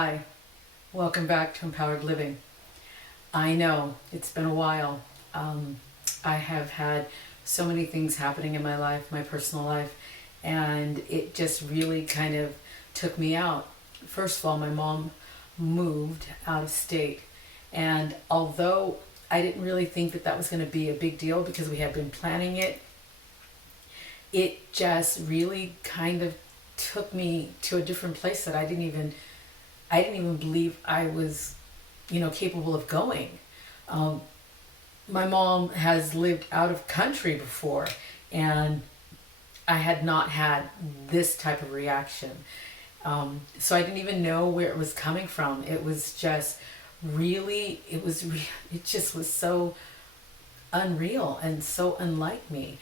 Hi, welcome back to Empowered Living. I know it's been a while. Um, I have had so many things happening in my life, my personal life, and it just really kind of took me out. First of all, my mom moved out of state, and although I didn't really think that that was going to be a big deal because we had been planning it, it just really kind of took me to a different place that I didn't even believe I was, capable of going. Um, my mom has lived out of country before, and I had not had this type of reaction. So I didn't even know where it was coming from. It was just really, it just was so unreal and so unlike me.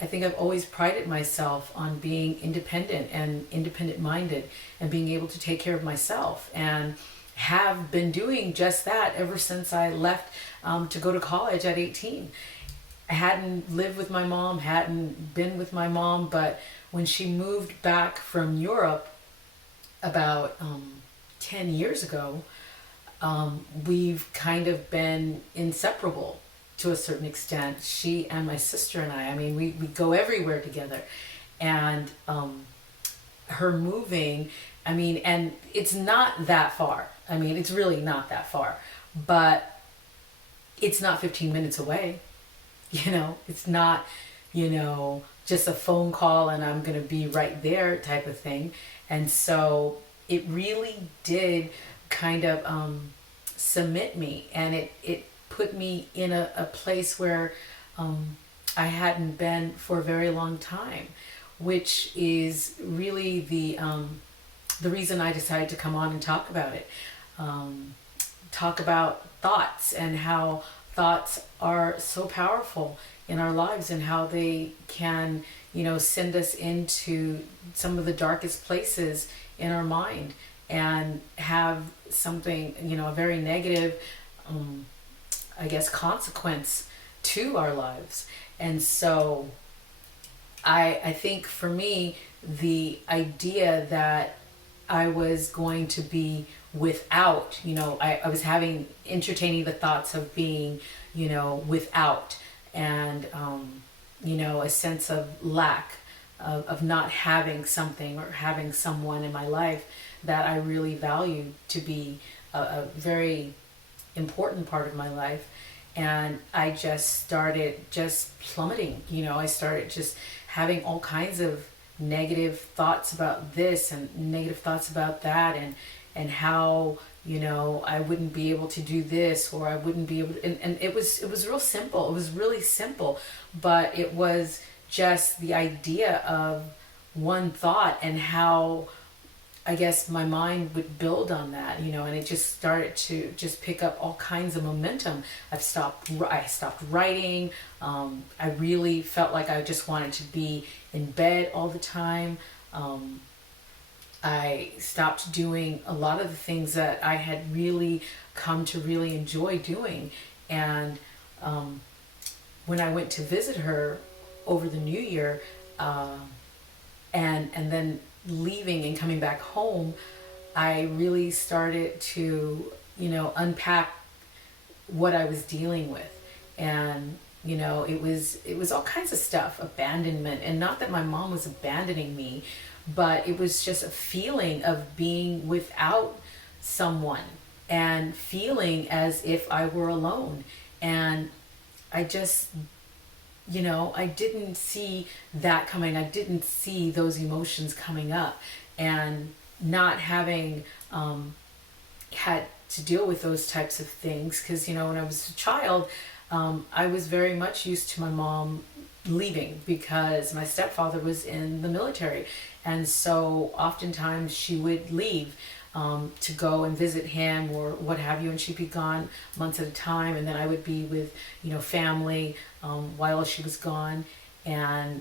I think I've always prided myself on being independent and independent minded and being able to take care of myself, and have been doing just that ever since I left to go to college at 18. I hadn't lived with my mom, hadn't been with my mom, but when she moved back from Europe about 10 years ago, we've kind of been inseparable to a certain extent. She and my sister and I mean, we go everywhere together. And her moving, and it's not that far. It's really not that far. But it's not 15 minutes away. It's not, just a phone call and I'm going to be right there type of thing. And so it really did kind of submit me, and it put me in a place where I hadn't been for a very long time, which is really the reason I decided to come on and talk about it. Talk about thoughts and how thoughts are so powerful in our lives, and how they can, send us into some of the darkest places in our mind and have something, a very negative, I guess, consequence to our lives. And so I think for me, the idea that I was going to be without, I was entertaining the thoughts of being, without, and, a sense of lack, of not having something or having someone in my life that I really value to be a very important part of my life. And I just started just plummeting. I started just having all kinds of negative thoughts about this and negative thoughts about that, and how, I wouldn't be able to do this, or I wouldn't be able to, and it was real simple. It was really simple, but it was just the idea of one thought, and how I guess my mind would build on that, and it just started to just pick up all kinds of momentum. I stopped writing. I really felt like I just wanted to be in bed all the time. I stopped doing a lot of the things that I had really come to really enjoy doing. And when I went to visit her over the New Year, and then leaving and coming back home, I really started to, unpack what I was dealing with. And, it was all kinds of stuff, abandonment, and not that my mom was abandoning me, but it was just a feeling of being without someone and feeling as if I were alone. And I just, I didn't see that coming. I didn't see those emotions coming up, and not having had to deal with those types of things. Because, when I was a child, I was very much used to my mom leaving because my stepfather was in the military. And so oftentimes she would leave to go and visit him or what have you, and she'd be gone months at a time, and then I would be with, family while she was gone. And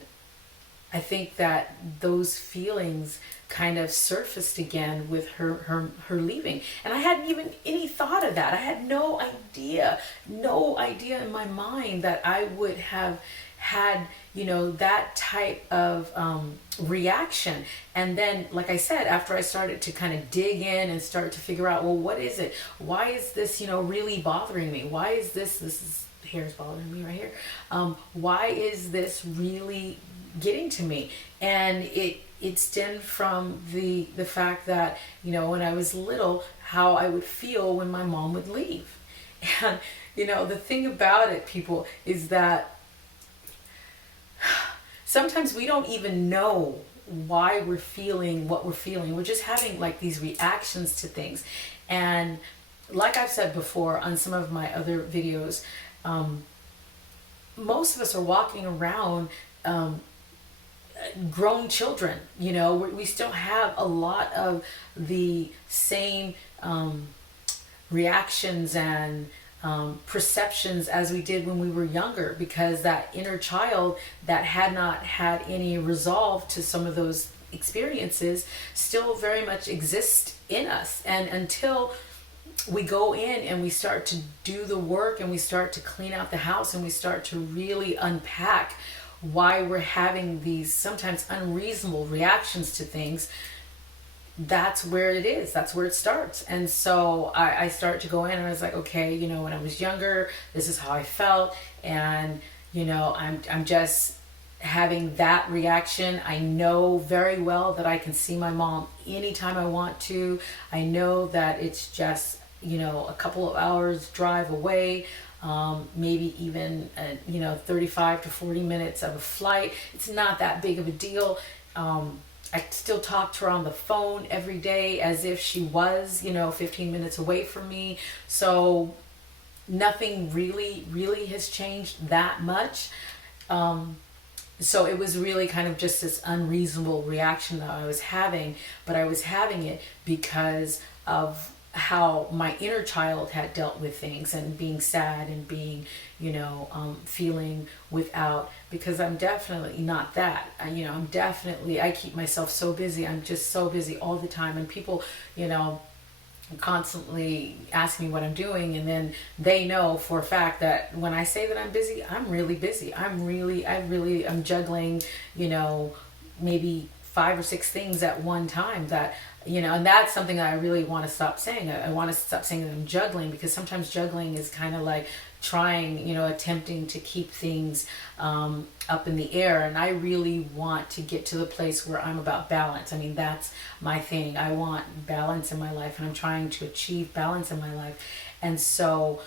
I think that those feelings kind of surfaced again with her leaving. And I hadn't even any thought of that. I had no idea in my mind that I would have had, that type of reaction. And then, like I said, after I started to kind of dig in and start to figure out, well, what is it? Why is this, really bothering me? Why is this is hair's bothering me right here. Why is this really getting to me? And it stemmed from the fact that, when I was little, how I would feel when my mom would leave. And, the thing about it, people, is that sometimes we don't even know why we're feeling what we're feeling. We're just having like these reactions to things. And like I've said before on some of my other videos, most of us are walking around grown children. We still have a lot of the same reactions and perceptions as we did when we were younger, because that inner child that had not had any resolve to some of those experiences still very much exist in us. And until we go in and we start to do the work and we start to clean out the house and we start to really unpack why we're having these sometimes unreasonable reactions to things, that's where it is. That's where it starts. And so I start to go in and I was like, okay, when I was younger, this is how I felt. And, I'm just having that reaction. I know very well that I can see my mom anytime I want to. I know that it's just, a couple of hours drive away. Maybe even 35 to 40 minutes of a flight. It's not that big of a deal. I still talk to her on the phone every day as if she was 15 minutes away from me. So nothing really has changed that much. So it was really kind of just this unreasonable reaction that I was having, but I was having it because of how my inner child had dealt with things and being sad and being, feeling without, because I'm definitely not that. I keep myself so busy. I'm just so busy all the time. And people, constantly ask me what I'm doing, and then they know for a fact that when I say that I'm busy, I'm really busy. I'm juggling, maybe 5 or 6 things at one time that, and that's something that I really want to stop saying. I want to stop saying that I'm juggling, because sometimes juggling is kind of like trying, attempting to keep things up in the air. And I really want to get to the place where I'm about balance. I mean, that's my thing. I want balance in my life, and I'm trying to achieve balance in my life. And so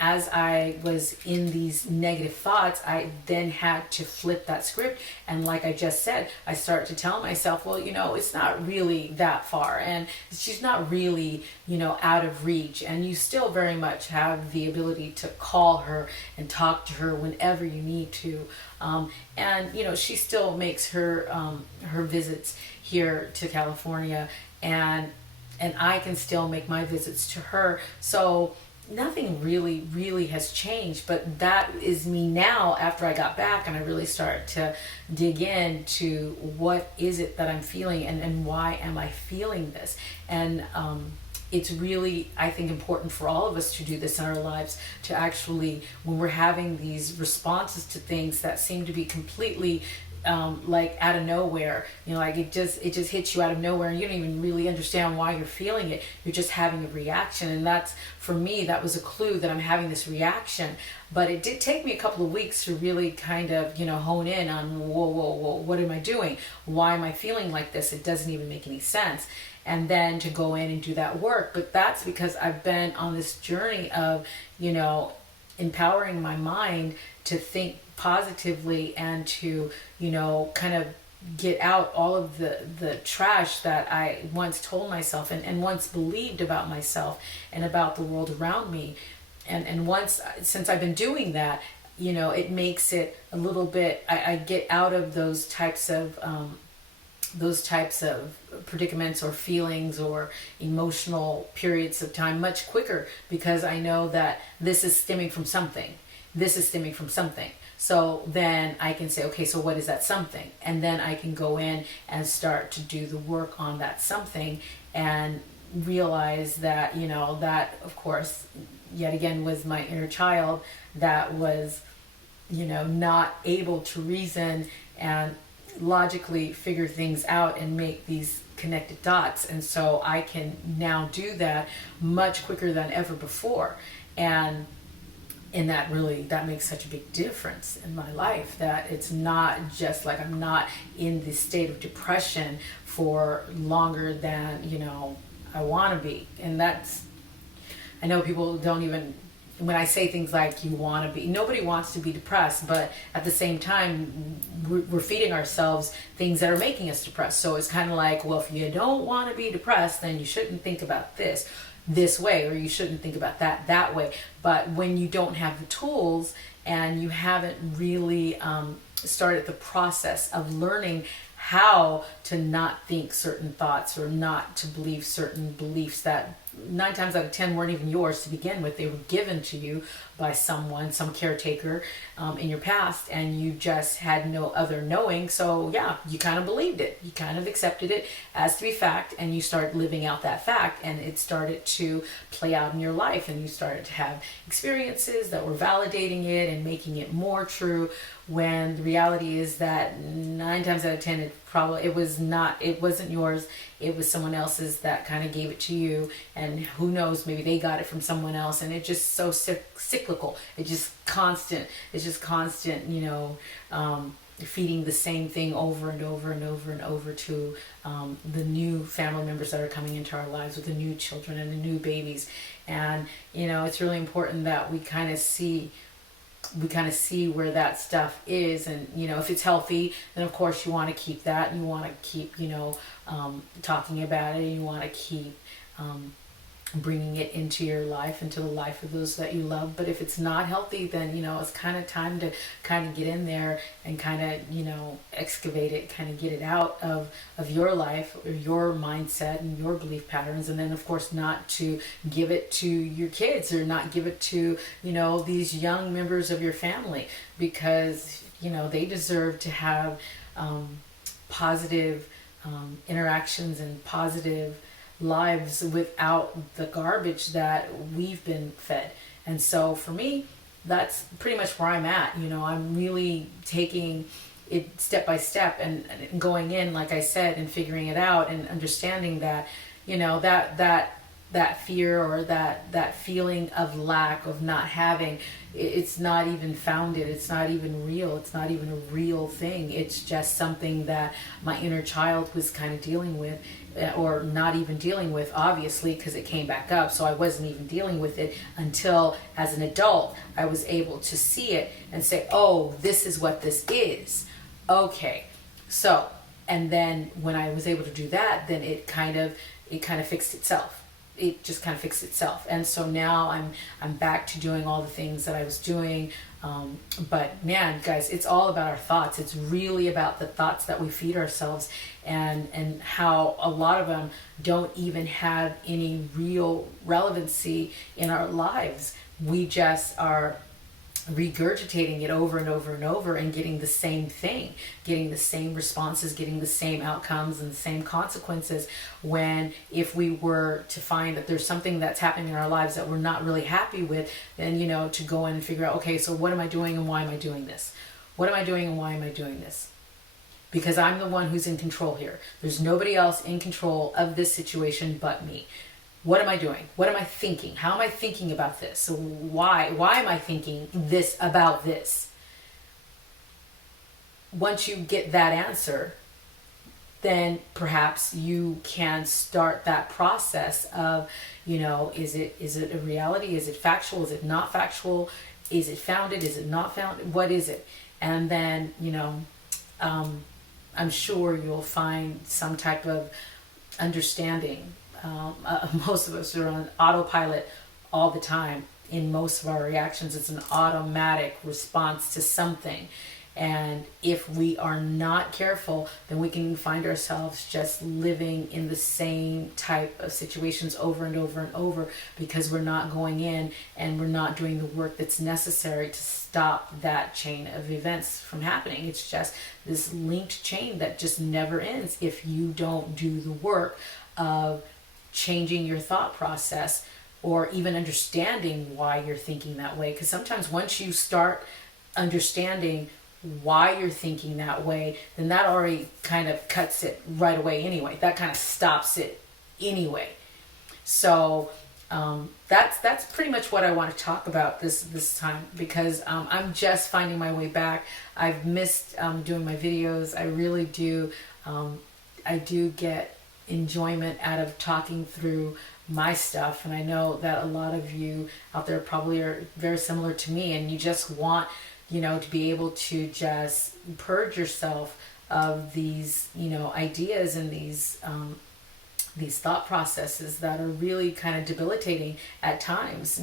as I was in these negative thoughts, I then had to flip that script. And like I just said, I started to tell myself, well, it's not really that far. And she's not really, out of reach. And you still very much have the ability to call her and talk to her whenever you need to. And, she still makes her visits here to California. And I can still make my visits to her. So nothing really has changed, but that is me now after I got back and I really start to dig into what is it that I'm feeling, and why am I feeling this. And it's really, I think, important for all of us to do this in our lives, to actually, when we're having these responses to things that seem to be completely like out of nowhere, like it just hits you out of nowhere, and you don't even really understand why you're feeling it. You're just having a reaction. And that's, for me, that was a clue that I'm having this reaction. But it did take me a couple of weeks to really kind of, hone in on, whoa, what am I doing? Why am I feeling like this? It doesn't even make any sense. And then to go in and do that work. But that's because I've been on this journey of, empowering my mind to think positively, and to, kind of get out all of the trash that I once told myself and once believed about myself and about the world around me. And since I've been doing that, it makes it a little bit, I get out of those types of predicaments or feelings or emotional periods of time much quicker, because I know that this is stemming from something. So then I can say, okay, so what is that something? And then I can go in and start to do the work on that something, and realize that, that, of course, yet again, was my inner child that was not able to reason and logically figure things out and make these connected dots. And so I can now do that much quicker than ever before. And that makes such a big difference in my life, that it's not just like I'm not in this state of depression for longer than I want to be. And that's, I know people don't even, when I say things like you want to be, nobody wants to be depressed, but at the same time we're feeding ourselves things that are making us depressed. So it's kind of like, well, if you don't want to be depressed, then you shouldn't think about this way, or you shouldn't think about that way. But when you don't have the tools and you haven't really started the process of learning how to not think certain thoughts or not to believe certain beliefs that 9 times out of 10 weren't even yours to begin with, they were given to you by someone, some caretaker in your past, and you just had no other knowing. So yeah, you kind of believed it, you kind of accepted it as to be fact, and you started living out that fact, and it started to play out in your life, and you started to have experiences that were validating it and making it more true, when the reality is that 9 times out of 10 it wasn't yours, it was someone else's that kind of gave it to you, and who knows, maybe they got it from someone else. And it's just so cyclical, it's just constant, feeding the same thing over and over and over and over to the new family members that are coming into our lives, with the new children and the new babies. And it's really important that we kind of see where that stuff is. And if it's healthy, then of course you want to keep that, and you want to keep talking about it, and you want to keep bringing it into your life, into the life of those that you love. But if it's not healthy, then it's kind of time to kind of get in there and kind of excavate it, kind of get it out of your life, or your mindset and your belief patterns. And then of course not to give it to your kids, or not give it to these young members of your family, because they deserve to have positive interactions and positive lives without the garbage that we've been fed. And so for me, that's pretty much where I'm at. I'm really taking it step by step, and going in, like I said, and figuring it out, and understanding that that fear, or that feeling of lack, of not having, it's not even founded, it's not even real, it's not even a real thing. It's just something that my inner child was kind of dealing with, or not even dealing with, obviously, because it came back up. So I wasn't even dealing with it until, as an adult, I was able to see it and say, oh, this is what this is. Okay. So, and then when I was able to do that, then it kind of fixed itself. It just kind of fixed itself. And so now I'm back to doing all the things that I was doing. But man, guys, it's all about our thoughts. It's really about the thoughts that we feed ourselves, and how a lot of them don't even have any real relevancy in our lives. We just are regurgitating it over and over and over, and getting the same thing, getting the same responses, getting the same outcomes and the same consequences, when if we were to find that there's something that's happening in our lives that we're not really happy with, then to go in and figure out, okay, so what am I doing, and why am I doing this? What am I doing, and why am I doing this? Because I'm the one who's in control here. There's nobody else in control of this situation but me. What am I doing? What am I thinking? How am I thinking about this? So why am I thinking this about this? Once you get that answer, then perhaps you can start that process of, is it a reality? Is it factual? Is it not factual? Is it founded? Is it not founded? What is it? And then, I'm sure you'll find some type of understanding. Most of us are on autopilot all the time. In most of our reactions, it's an automatic response to something. And if we are not careful, then we can find ourselves just living in the same type of situations over and over and over, because we're not going in and we're not doing the work that's necessary to stop that chain of events from happening. It's just this linked chain that just never ends if you don't do the work of changing your thought process, or even understanding why you're thinking that way. Because sometimes once you start understanding why you're thinking that way, then that already kind of cuts it right away anyway. That kind of stops it anyway. So that's pretty much what I want to talk about this time, because I'm just finding my way back. I've missed doing my videos. I really do. I do get enjoyment out of talking through my stuff, and I know that a lot of you out there probably are very similar to me, and you just want, to be able to just purge yourself of these, ideas and these thought processes that are really kind of debilitating at times,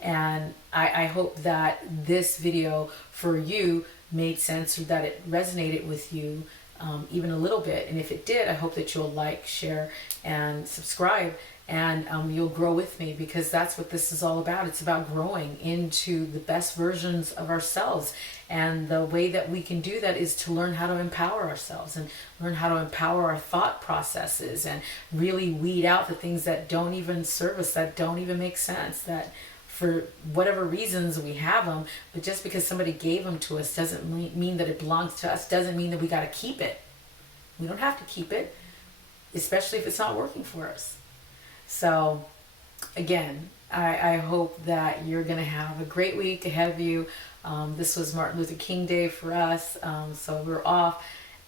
and I hope that this video for you made sense, or that it resonated with you even a little bit. And if it did, I hope that you'll like, share, and subscribe, and you'll grow with me, because that's what this is all about. It's about growing into the best versions of ourselves. And the way that we can do that is to learn how to empower ourselves, and learn how to empower our thought processes, and really weed out the things that don't even serve us, that don't even make sense, that for whatever reasons we have them, but just because somebody gave them to us doesn't mean that it belongs to us, doesn't mean that we got to keep it. We don't have to keep it, especially if it's not working for us. So again, I hope that you're going to have a great week ahead of you. This was Martin Luther King Day for us, so we're off.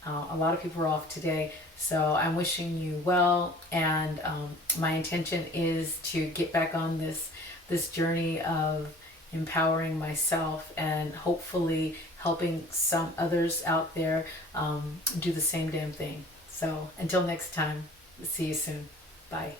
A lot of people are off today, so I'm wishing you well, and my intention is to get back on this journey of empowering myself, and hopefully helping some others out there do the same damn thing. So until next time, see you soon. Bye.